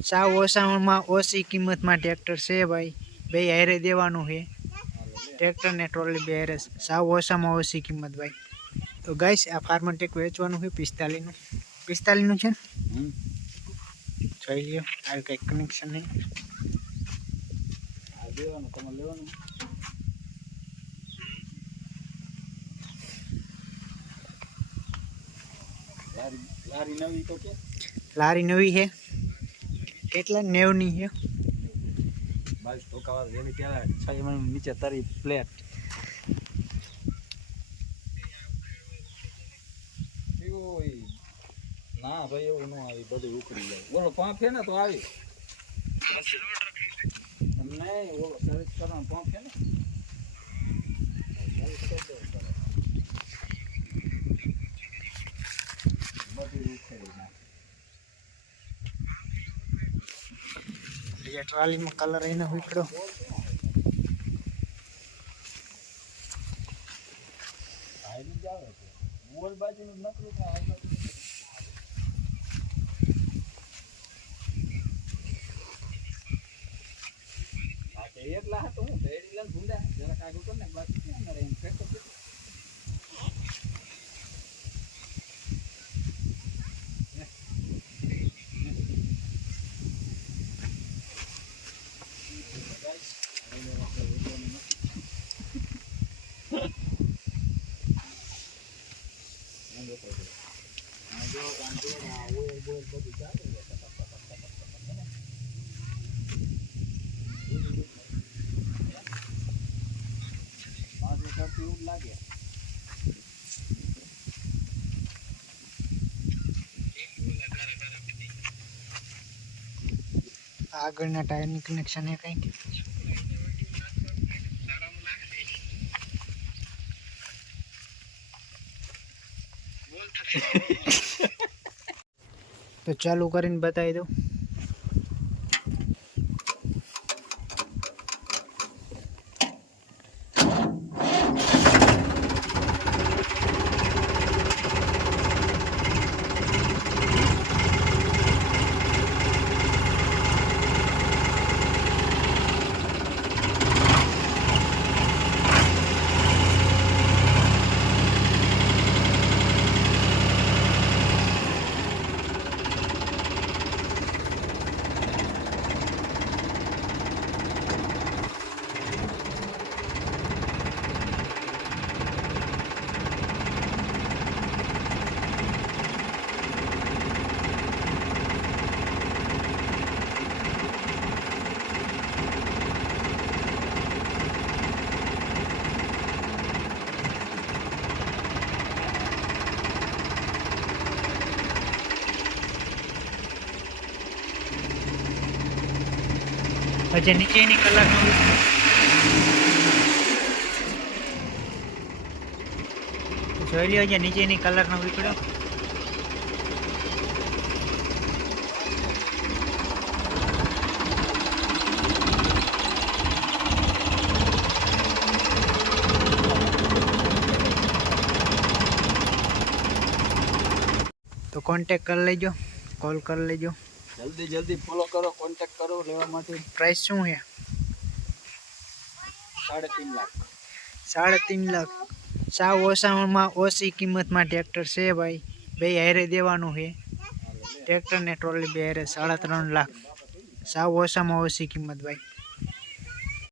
સાવ ઓછામાં ઓછી કિંમતમાં ટ્રેક્ટર છે ભાઈ, બે હારે દેવાનું છે ટ્રેક્ટર ને ટ્રોલી બે હારે, સાવ ઓછામાં ઓછી કિંમત ભાઈ. તો ગાઈસ આ ફાર્મર ટેક વેચવાનું છે 45નું છે ને, જોઈ લ્યો. આ કંઈક કનેક્શન નહીં, દેવાનું તમારે લેવાનું. લારી નવી તો કે લારી નવી છે, કેટલા 90ની છે. 22 ટોકા એની પેલા 6 mm નીચે તારી પ્લેટ. ના ભાઈ એવું ન આવી, બધું ઉકળી જાય. બોલો પંપ છે ને તો આવી નહીં, ઓલો સર્વિસ કરવાનો પંપ છે ને. ટ્રાલીમાં કલર એને ઉકળો. એટલા તો હું ભેડી લઈને ભૂંડા જરા કાઢું કર ને, બાકી ક્યાં રહે એમ ફેંકો. લાગે આગળના ટાયરની કનેક્શન છે કંઈક. તો ચાલુ કરીને બતાવી દઉં. પછી નીચેની કલર જોઈ લ્યો, છે નીચેની કલરનો વીકડો. તો કોન્ટેક કરી લેજો, કોલ કરી લેજો. જલ્દી ફોલો કરો, કોન્ટેક્ટ કરો લેવા માટે. પ્રાઇસ શું છે? 3.5 લાખ. 3.5 લાખ. સાવ ઓછામાં ઓછી કિંમતમાં ટ્રેક્ટર છે ભાઈ, બે હારે દેવાનું છે ટ્રેક્ટર ને ટ્રોલી બે હારે. 3.5 લાખ, સાવ ઓછામાં ઓછી કિંમત ભાઈ.